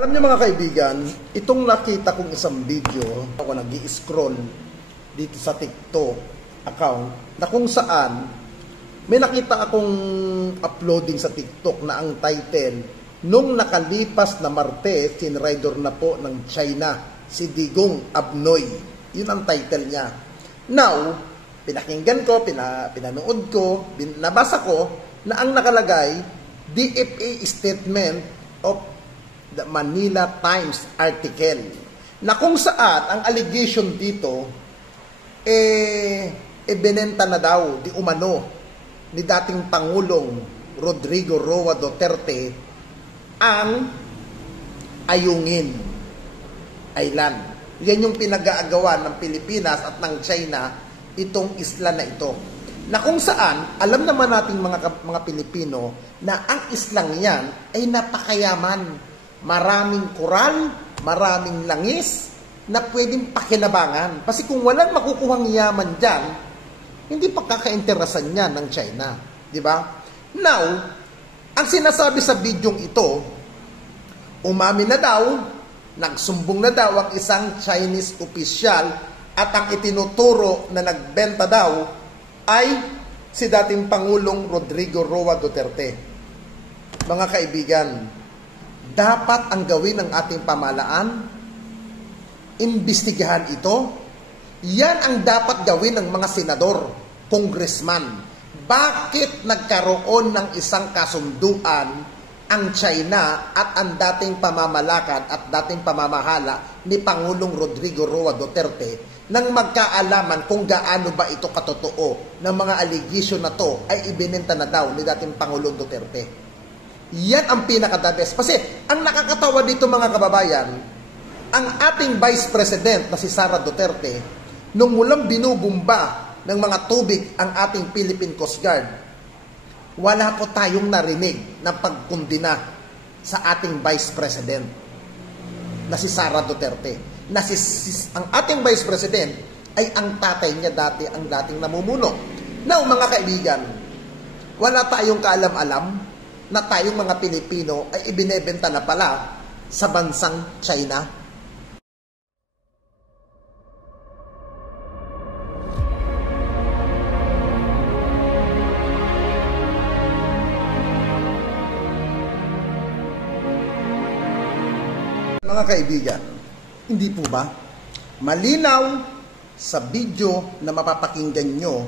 Alam niyo mga kaibigan, itong nakita kong isang video, ako nag-i-scroll dito sa TikTok account, na kung saan may nakita akong uploading sa TikTok na ang title, nung nakalipas na Martes, sinrider na po ng China, si Digong Abnoy. Yun ang title niya. Now, pinakinggan ko, pinanood ko, nabasa ko, na ang nakalagay, DFA statement of the Manila Times article, na kung saan ang allegation dito binenta na daw di umano ni dating Pangulong Rodrigo Roa Duterte ang Ayungin Island. Yan yung pinag-aagawan ng Pilipinas at ng China, itong isla na ito, na kung saan alam naman nating mga Pilipino na ang islang yan ay napakayaman. Maraming koral, maraming langis na pwedeng pakinabangan. Kasi kung walang makukuhang yaman dyan, hindi pagkakainterasan niya ng China. Diba? Now, ang sinasabi sa bidyong ito, umamin na daw, nagsumbong na daw ang isang Chinese official at ang itinuturo na nagbenta daw ay si dating Pangulong Rodrigo Roa Duterte. Mga kaibigan, dapat ang gawin ng ating pamahalaan, imbestigahan ito. Yan ang dapat gawin ng mga senador, congressman. Bakit nagkaroon ng isang kasunduan ang China at ang dating pamamalakad at dating pamamahala ni Pangulong Rodrigo Roa Duterte nang magkaalaman kung gaano ba ito katotoo ng mga allegation na to ay ibinenta na daw ni dating Pangulong Duterte? Yan ang pinaka-the best. Kasi ang nakakatawa dito mga kababayan, ang ating Vice President na si Sara Duterte, nung mulang binubumba ng mga tubig ang ating Philippine Coast Guard, wala po tayong narinig na pagkundina sa ating Vice President na si Sara Duterte. Ang ating Vice President ay ang tatay niya dati, ang dating namumuno. Now mga kaibigan, wala tayong kaalam-alam na tayong mga Pilipino ay ibinebenta na pala sa bansang China. Mga kaibigan, hindi po ba malinaw sa video na mapapakinggan nyo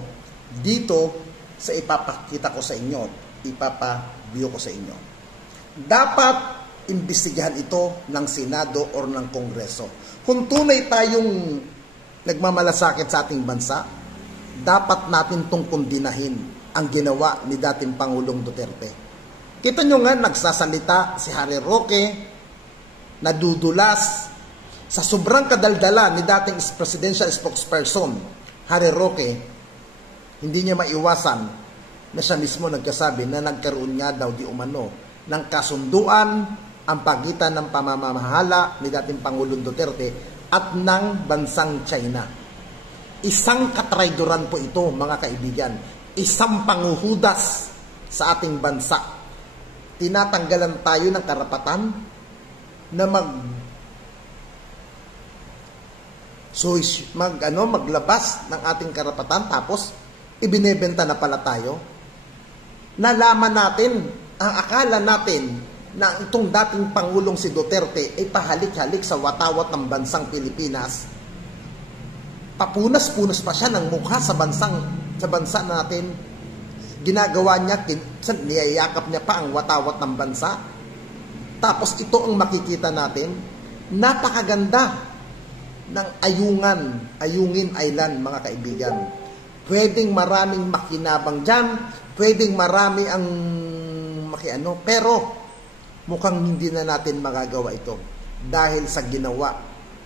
dito sa ipapakita ko sa inyo, ipapa-view ko sa inyo? Dapat imbestigahan ito ng Senado or ng Kongreso. Kung tunay tayong nagmamalasakit sa ating bansa, dapat natin itong kundinahin ang ginawa ni dating Pangulong Duterte. Kita nyo nga, nagsasalita si Harry Roque, nadudulas sa sobrang kadaldala ni dating presidential spokesperson Harry Roque. Hindi niya maiwasan na siya mismo nagkasabi na nagkaroon nga daw di umano ng kasunduan ang pagitan ng pamamahala ni dating Pangulong Duterte at ng bansang China. Isang katrayduran po ito mga kaibigan, isang panguhudas sa ating bansa. Tinatanggalan tayo ng karapatan na maglabas ng ating karapatan, tapos ibinebenta na pala tayo. Nalaman natin, ang akala natin na itong dating Pangulong si Duterte ay pahalik-halik sa watawat ng bansang Pilipinas. Papunas-punas pa siya ng mukha sa bansa natin. Ginagawa niya, niyayakap niya pa ang watawat ng bansa. Tapos ito ang makikita natin, napakaganda ng Ayungin Island mga kaibigan. Pwedeng maraming makinabang dyan, pwedeng marami ang pero mukhang hindi na natin magagawa ito dahil sa ginawa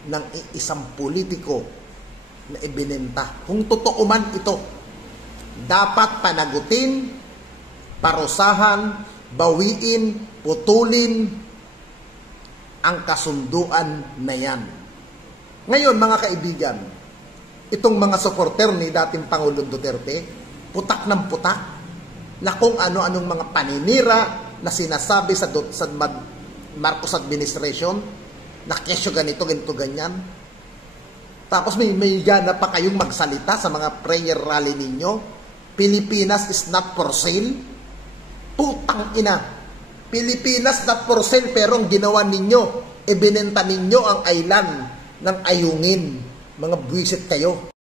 ng isang politiko na ibinenta. Kung totoo man ito, dapat panagutin, parusahan, bawiin, putulin ang kasunduan na yan. Ngayon mga kaibigan, itong mga supporter ni dating Pangulong Duterte, putak ng putak na kung ano-anong mga paninira na sinasabi sa Marcos administration na kesyo ganito, ganyan. Tapos may gana pa kayong magsalita sa mga prayer rally ninyo. Pilipinas is not for sale. Putang ina. Pilipinas not for sale, pero ang ginawa ninyo, ibinenta ninyo ang island ng Ayungin. Mga buwisit kayo.